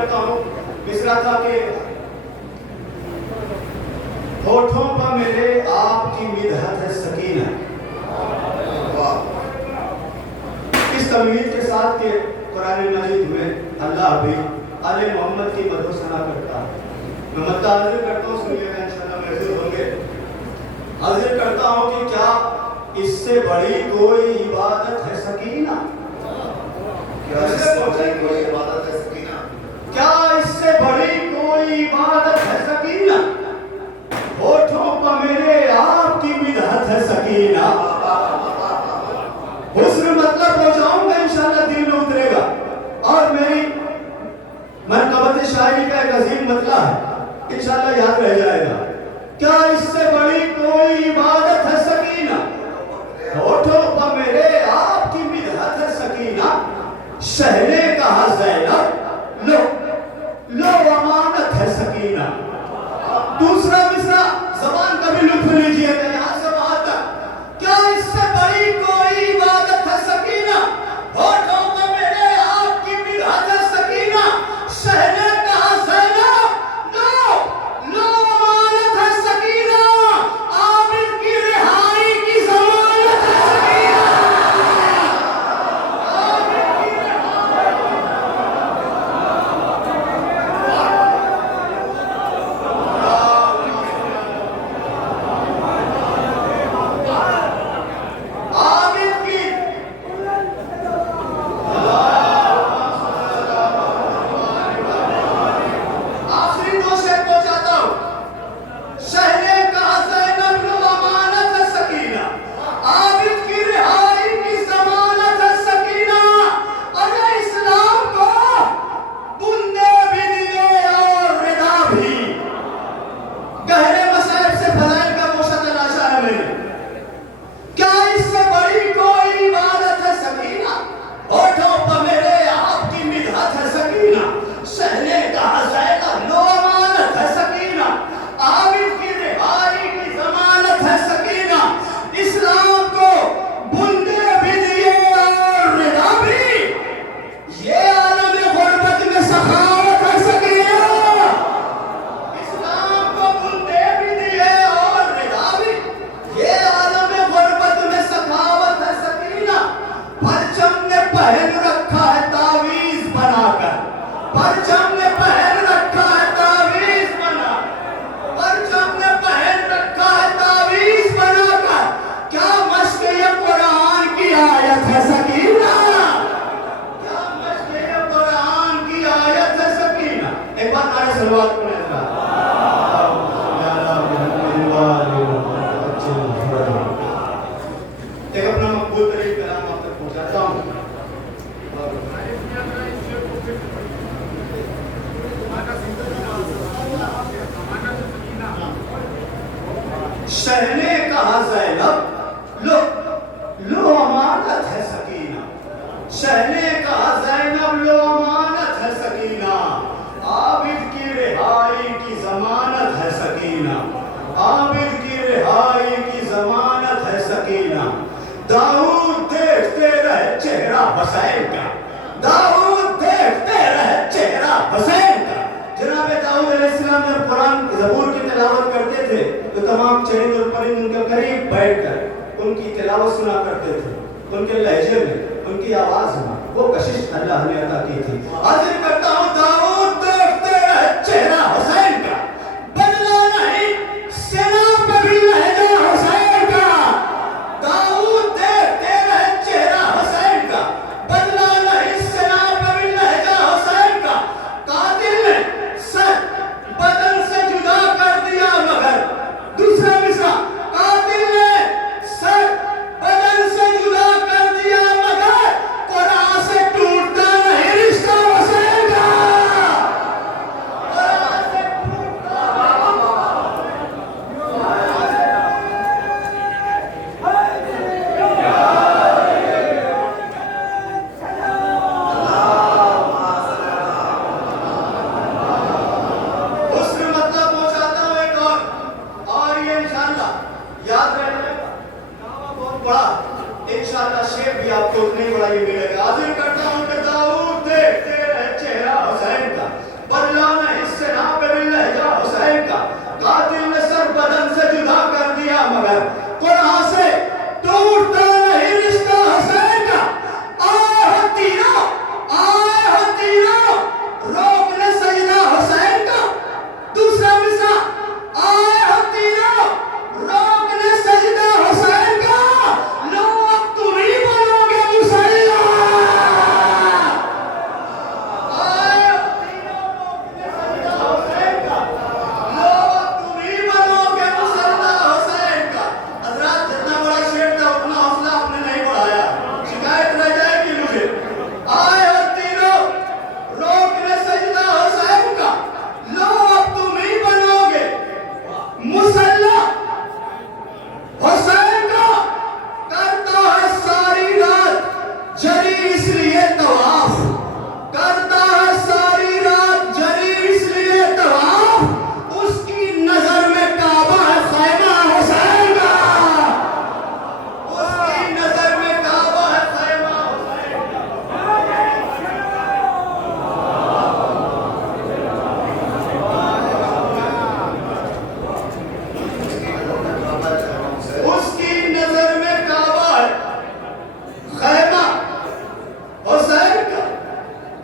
کرتا ہوں مصرع تھا کہ ہوٹھوں پر میرے آپ کی مدحت ہے سکینہ. اس تمہید کے ساتھ کہ قرآن مجید میں اللہ بھی آل محمد کی مدح و ثنا کرتا ہے. میں مدح حاضر کرتا ہوں, سنیے گا انشاءاللہ محضور ہوں گے. حاضر کرتا ہوں کہ کیا اس سے بڑی کوئی عبادت ہے سکینہ؟ کیا اس سے بڑی کوئی عبادت ہے سکینہ؟ کیا اس سے بڑی کوئی عبادت ہے سکینہ؟ ہوٹھوں پر میرے آپ کی مدحت ہے سکینہ. حسن مطلب پہنچاؤں گا انشاءاللہ, دل میں اترے گا. اور میری منقبت شاعری کا ایک عظیم مطلب ہے, انشاءاللہ یاد رہ جائے گا. کیا اس سے بڑی کوئی عبادت ہے سکینہ؟ ہوٹھوں پر میرے آپ کی مدحت ہے سکینہ. شہنے کہا زینب لو امانت ہے سکینہ. دوسرا مصرع زبان کا بھی لطف لیجئے گا یہاں سے وہاں تک. کیا اس سے بڑی کوئی عبادت ہے سکینہ؟ ہوٹھوں پر میرے آپ کی مدحت ہے سکینہ. شہنے کہا زینب لو امانت ہے سکینہ. عابد کی رہائی کی ضمانت ہے سکینہ. عابد کی شہنے کہا زینب لو امانت ہے سکینہ. شہنے کہا زینب لو امانت ہے سکینہ. عابد کی رہائی کی ضمانت ہے سکینہ. عابد کی رہائی کی ضمانت ہے سکینہ. داؤد دیکھتے رہے چہرہ حسین کا. داؤد دیکھتے رہے چہرہ حسین کا. جناب داؤد علیہ السلام جب قرآن زبور کی تلاوت کرتے تھے تو تمام چرند اور پرند ان کے قریب بیٹھ کر ان کی تلاوت سنا کرتے تھے. ان کے لہجے میں, ان کی آواز میں وہ کشش اللہ نے عطا کی تھی. حاضر کرتا ہوں داؤد دیکھتے رہے چہرہ حسین کا. بدلا نہیں سنا پہ بھی لہجہ حسین کا. داؤد دیکھتے رہے چہرہ حسین کا. بدلا نہیں سنا پہ بھی لہجہ حسین کا. قاتل نے سر بدن سے جدا کر دیا مگر. دوسرا مصرع قاتل نے سر بدن سے جدا کر دیا مگر قرآن سے ٹوٹتا نہیں رشتہ حسین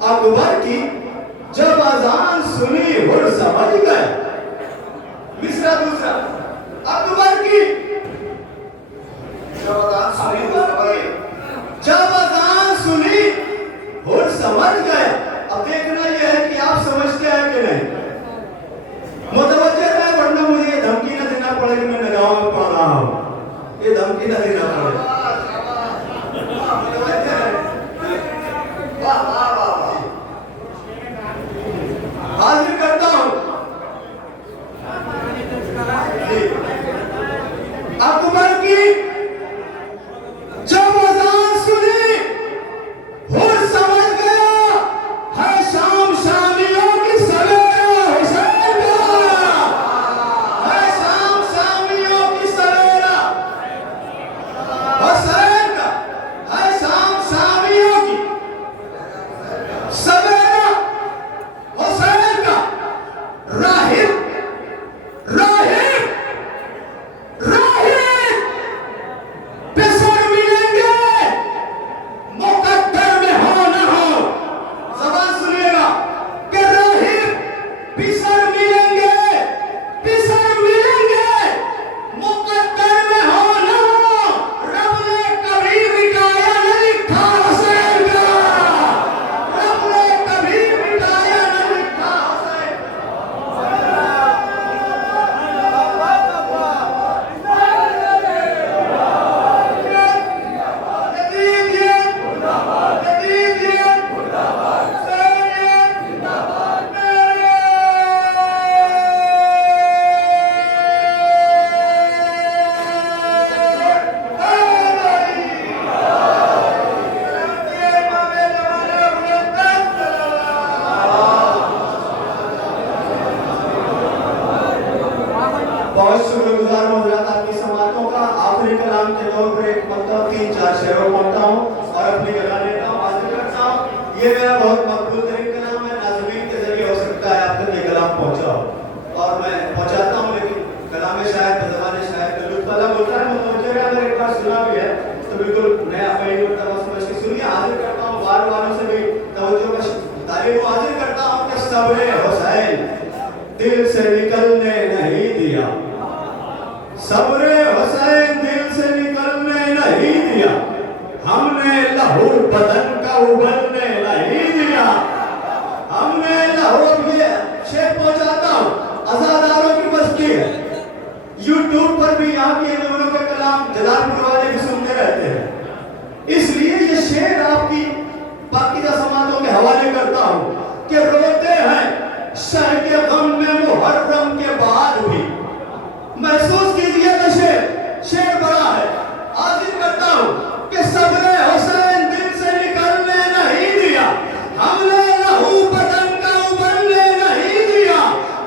اکبر کی جب اذان سنی ہر سمجھ گئے. مصرع دوسرا. اکبر کی جب اذان سنی ہر سمجھ گئے. اب دیکھنا یہ ہے کہ آپ سمجھتے ہیں کہ نہیں. متوجہ ہے ورنہ مجھے یہ دھمکی نہ دینا پڑے کہ میں نگاہوں میں پڑھ رہا ہوں. یہ دھمکی نہ دینا پڑے. حاضر کرتا ہوں اکبر کی جب اذان سنی ہر سمجھ گیا ہے شام شامیوں کی سویرا حسین کا. ہے شام شامیوں کی سویرا حسین کا. ہے شام شامیوں کی سویرا حسین کا. راہب راہب راہب پسر ملیں گے مقدر میں ہو نہ ہو. زبان سنیے گا کہ راہب پسر ملیں گے. پسر ملیں گے مقدر میں ہو نہ ہو. رب نے کبھی مٹایا نہ لکھا حسین کا. رب نے کبھی مٹایا نہ لکھا حسین کا. بہت شکر گزار ہوں حضرات آپ کی سماعتوں کا. آخری کلام کے طور پر ایک مرتبہ 3-4 شعروں پڑھتا ہوں اور اپنی جگہ لیتا ہوں. حاضر کرتا ہوں. یہ میرا بہت مقبول ترین کلام ہے. ناظرین کے ذریعے ہو سکتا ہے آپ تک یہ کلام پہنچا ہو اور میں پہنچاتا ہوں. لیکن کلام شاعر بزبان شاعر کا لطف الگ ہوتا ہے. متوجہ ہے اگر ایک بار سنا بھی ہے تو بالکل نیا پہلی مرتبہ سمجھ کے سنیے. حاضر کرتا ہوں بار والوں سے بھی توجہ کا تعلیم کو حاضر کرتا ہوں کہ صبر حسین دل سے نکلنے نہیں دیا. صبر حسین دل سے نکلنے نہیں دیا. ہم نے لہو بدن کا ابلنے نہیں دیا. ہم نے لہو. یہ شیخ پہنچاتا ہوں ازاداروں کی بستی ہے. یوٹیوب پر بھی یہاں کے نمونوں کے کلام جلال پور والے بھی سنتے رہتے ہیں. اس لیے یہ شعر آپ کی پاکیزہ سماعتوں کے حوالے کرتا ہوں کہ روتے ہیں شہ کے غم میں محرم کے بعد بھی. محسوس کیجئے کہ شعر بڑا ہے. حاضر کرتا ہوں کہ صبر حسین دل سے نکلنے نہیں دیا. ہم نے لہو بدن کا ابلنے نہیں دیا.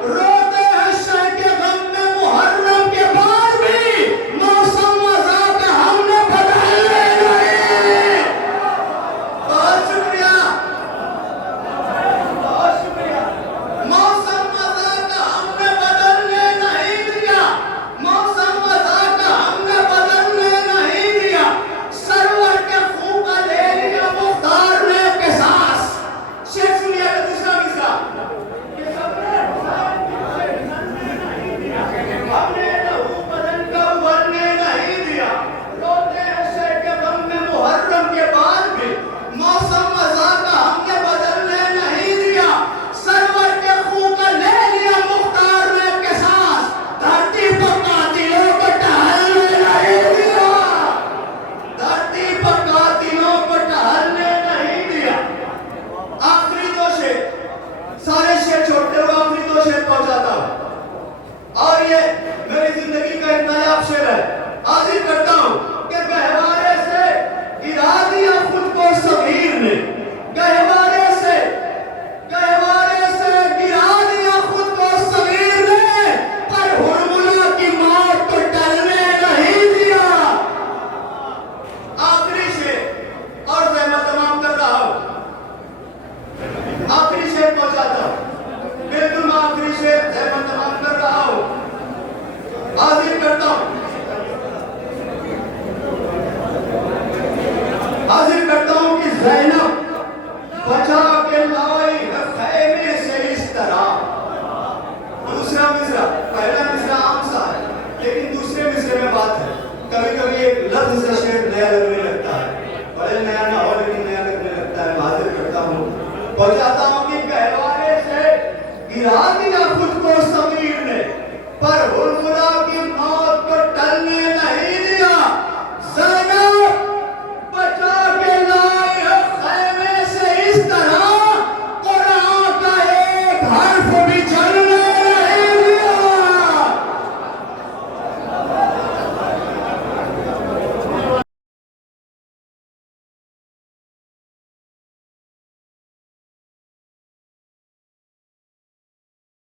روتے ہیں شہ کے غم میں محرم کے بعد بھی. موسم عذاب ہم نے بدلنے نہیں. بہت شکریہ بہت شکریہ. موسم عذاب ہم نے بدلنے نہیں دیا. موسم عذاب ہم نے بدلنے نہیں دیا. سرور کے خون کا لے لیا مختار نے قصاص. شیخ سنیے گا دوسرا مصرع کہ صبر حسین نہیں دیا. ہم نے لہو بدن کا ابلنے نہیں دیا. روتے ہیں شہ کے غم میں محرم کے بعد بھی. موسم عذاب ہم نے بدلنے نہیں دیا. سرور کے خون کا لے لیا مختار نے قصاص. دھرتی پر قاتلوں کو ٹہلنے نہیں دیا. دھرتی پر قاتلوں کو ٹہلنے نہیں دیا. آخری 2 شعر, سارے شعر چھوڑتے ہوئے آخری 2 شعر پہنچاتا ہوں اور یہ میری زندگی کا ایک نایاب شعر ہے. حاضر کرتا ہوں کہ گہوارے سے گرا دیا خود کو صغیر نے. گہوارے سے گرا دیا خود کو صغیر نے. پر ہرملا کی موت کو ٹلنے نہیں دیا. آخری شعر اور میں تمام کر رہا ہوں. آخری شعر پہنچاتا ہوں. بالکل میں آخری شعر تمام کر رہا ہوں. حاضر کرتا ہوں کہ زینب بچا کے پہنچاتا